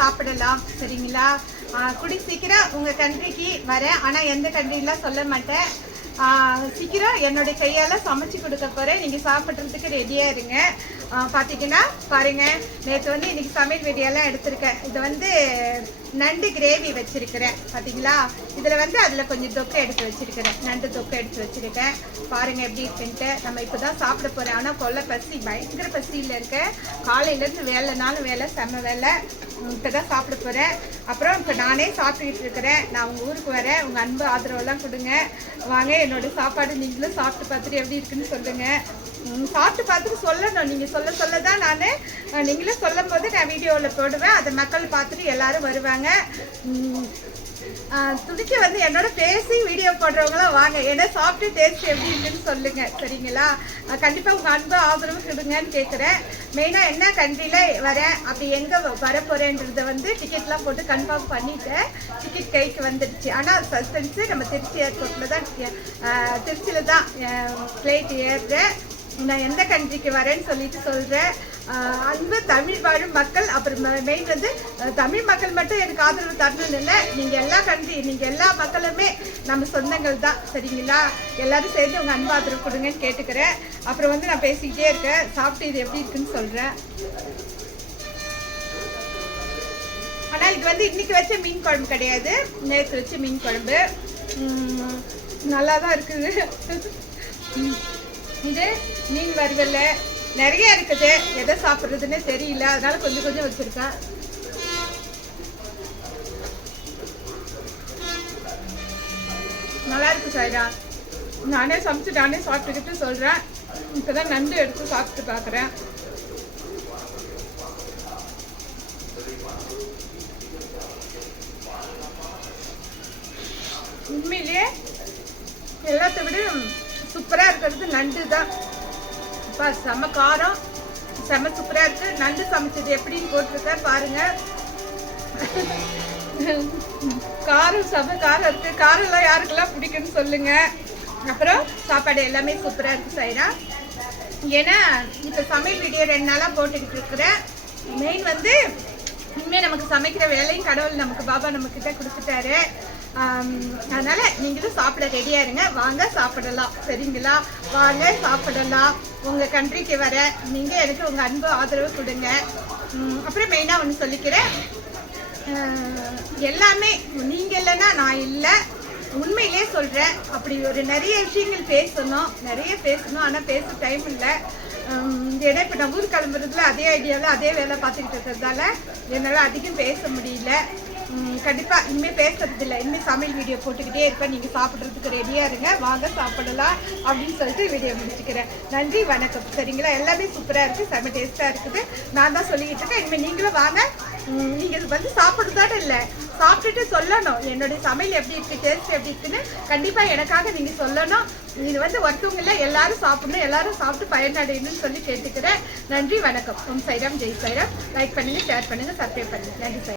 சாப்பிடலாம் சரிங்களா. குடி சீக்கிரம் உங்கள் கண்ட்ரிக்கு வரேன். ஆனால் எந்த கண்ட்ரிலாம் சொல்ல மாட்டேன். சீக்கிரம் என்னுடைய கையால் சமைச்சு கொடுக்க போகிறேன். நீங்கள் சாப்பிட்றதுக்கு ரெடியாக இருங்க. பார்த்தீங்கன்னா பாருங்கள், நேற்று வந்து இன்றைக்கி சமையல் வீடியோலாம் எடுத்திருக்கேன். இது வந்து நண்டு கிரேவி வச்சுருக்கிறேன் பார்த்தீங்களா. இதில் வந்து அதில் கொஞ்சம் தொக்கை எடுத்து வச்சுருக்கிறேன், நண்டு தொக்கை எடுத்து வச்சுருக்கேன். பாருங்கள் எப்படி இருக்குன்ட்டு. நம்ம இப்போ தான் சாப்பிட போகிறேன். ஆனால் கொல்ல பசி, பயங்கர பசியில் இருக்கேன். காலையிலேருந்து வேலைனாலும் வேலை, செம்ம வேலை. இப்போ தான் சாப்பிட போகிறேன். அப்புறம் இப்போ நானே சாப்பிட்டுக்கிட்டு இருக்கிறேன். நான் உங்கள் ஊருக்கு வரேன். உங்கள் அன்பு ஆதரவெல்லாம் கொடுங்க. வாங்க, என்னோடய சாப்பாடு நீங்களும் சாப்பிட்டு பார்த்துட்டு எப்படி இருக்குன்னு சொல்லுங்கள். சாப்பிட்டு பார்த்துட்டு சொல்லணும். நீங்கள் சொல்ல தான் நீங்களும் சொல்லும் போது நான் வீடியோவில் போடுவேன். அதை மக்கள் பார்த்துட்டு எல்லாரும் வருவாங்க. துடிக்க வந்து என்னோட பேசி வீடியோ போடுறவங்களாம் வாங்க, என்ன சாப்பிட்டு டேஸ்ட் எப்படி இருக்குன்னு சொல்லுங்கள் சரிங்களா. கண்டிப்பாக உங்கள் அன்பு ஆதரவு கொடுங்கன்னு கேட்குறேன். மெயினாக என்ன கண்ட்ரியில் வரேன், அப்படி எங்கே வர போகிறேன்றதை வந்து டிக்கெட்லாம் போட்டு கன்ஃபார்ம் பண்ணிவிட்டேன். டிக்கெட் கைக்கு வந்துடுச்சு. ஆனால் சஸ்பென்ஸு நம்ம திருச்சி ஏர்போர்ட்டில் தான், திருச்சியில் தான் ஃப்ளைட் ஏறுறேன். நான் எந்த கண்ட்ரிக்கு வரேன்னு சொல்லிட்டு சொல்கிறேன். அன்பு தமிழ் வாழும் மக்கள், அப்புறம் மெயின் வந்து தமிழ் மக்கள் மட்டும் எனக்கு ஆதரவு தரணும்னு இல்லை, நீங்கள் எல்லா கண்ட்ரி, நீங்கள் எல்லா மக்களுமே நம்ம சொந்தங்கள் தான் சரிங்களா. எல்லோரும் சேர்ந்து உங்கள் அன்பு ஆதரவு கொடுங்கன்னு கேட்டுக்கிறேன். அப்புறம் வந்து நான் பேசிக்கிட்டே இருக்கேன். சாப்பிட்டு இது எப்படி இருக்குன்னு சொல்கிறேன். ஆனால் இது வந்து இன்றைக்கி வச்ச மீன் குழம்பு கிடையாது, நேற்று வச்ச மீன் குழம்பு. நல்லா தான் இருக்குது. இது மீன் வறுவல் நிறைய இருக்குது. எதை சாப்பிட்றதுன்னு தெரியல, அதனால கொஞ்சம் கொஞ்சம் வச்சுருக்கேன். நல்லா இருக்கு சாய்ரா. நானே சமைச்சு நானே சாப்பிட்டுக்கிட்டு சொல்கிறேன். இப்போ தான் நண்டு எடுத்து சாப்பிட்டு பார்க்குறேன். உண்மையிலே எல்லாத்த விட சூப்பராக இருக்கிறது நண்டு தான். இப்போ செம்ம காரம், செம்ம சூப்பராக இருக்குது. நண்டு சமைச்சது எப்படின்னு போட்டிருக்கேன் பாருங்கள். காரம் செம்ம காரம் இருக்குது. காரம்லாம் யாருக்கெல்லாம் பிடிக்குன்னு சொல்லுங்கள். அப்புறம் சாப்பாடு எல்லாமே சூப்பராக இருக்குது சாய்ரா. ஏன்னா இப்போ சமையல் வீடியோ 2 நாளாக போட்டுக்கிட்டு இருக்கிறேன். மெயின் வந்து இனிமேல் நமக்கு சமைக்கிற வேலையும் கடவுள் நமக்கு பாபா நம்மக்கிட்ட கொடுத்துட்டாரு. அதனால் நீங்களும் சாப்பிட ரெடியாக இருங்க. வாங்க சாப்பிடலாம் சரிங்களா. வாங்க சாப்பிடலாம். உங்கள் கண்ட்ரிக்கு வர நீங்கள் எனக்கு உங்கள் அன்பு ஆதரவு கொடுங்க. அப்புறம் மெயினாக ஒன்று சொல்லிக்கிறேன், எல்லாமே நீங்கள் இல்லைன்னா நான் இல்லை. உண்மையிலே சொல்கிறேன். அப்படி ஒரு நிறைய விஷயங்கள் பேசணும், ஆனால் பேச டைம் இல்லை. ஏன்னா இப்போ நான் ஊர் கிளம்புறதுல அதே ஐடியாவில் அதே வேலை பார்த்துக்கிட்டு இருக்கிறதால என்னால் அதிகம் பேச முடியல. கண்டிப்பாக இனிமேல் பேசுறதில்லை. இனிமேல் சமையல் வீடியோ போட்டுக்கிட்டே இருப்பேன். நீங்கள் சாப்பிட்றதுக்கு ரெடியாக இருங்க. வாங்க சாப்பிடலாம் அப்படின்னு சொல்லிட்டு வீடியோ முடிச்சுக்கிறேன். நன்றி, வணக்கம் சரிங்களா. எல்லாமே சூப்பராக இருக்குது, செம்ம டேஸ்ட்டாக இருக்குது. நான் தான் சொல்லிக்கிட்டு இருக்கேன். இனிமேல் நீங்களும் வாங்க. நீங்கள் வந்து சாப்பிட்றதோட இல்லை, சாப்பிட்டுட்டு சொல்லணும் என்னுடைய சமையல் எப்படி இருக்குது, டேஸ்ட் எப்படி இருக்குன்னு கண்டிப்பாக எனக்காக நீங்கள் சொல்லணும். இது வந்து ஒருத்தவங்கள எல்லாரும் சாப்பிடணும், எல்லாரும் சாப்பிட்டு பயனடையணும்னு சொல்லி கேட்டுக்கிறேன். நன்றி, வணக்கம். ஓம் சாய்ராம், ஜெய் சாய்ராம். லைக் பண்ணுங்கள், ஷேர் பண்ணுங்கள், சப்ஸ்கிரைப் பண்ணுங்கள். நன்றி சார்.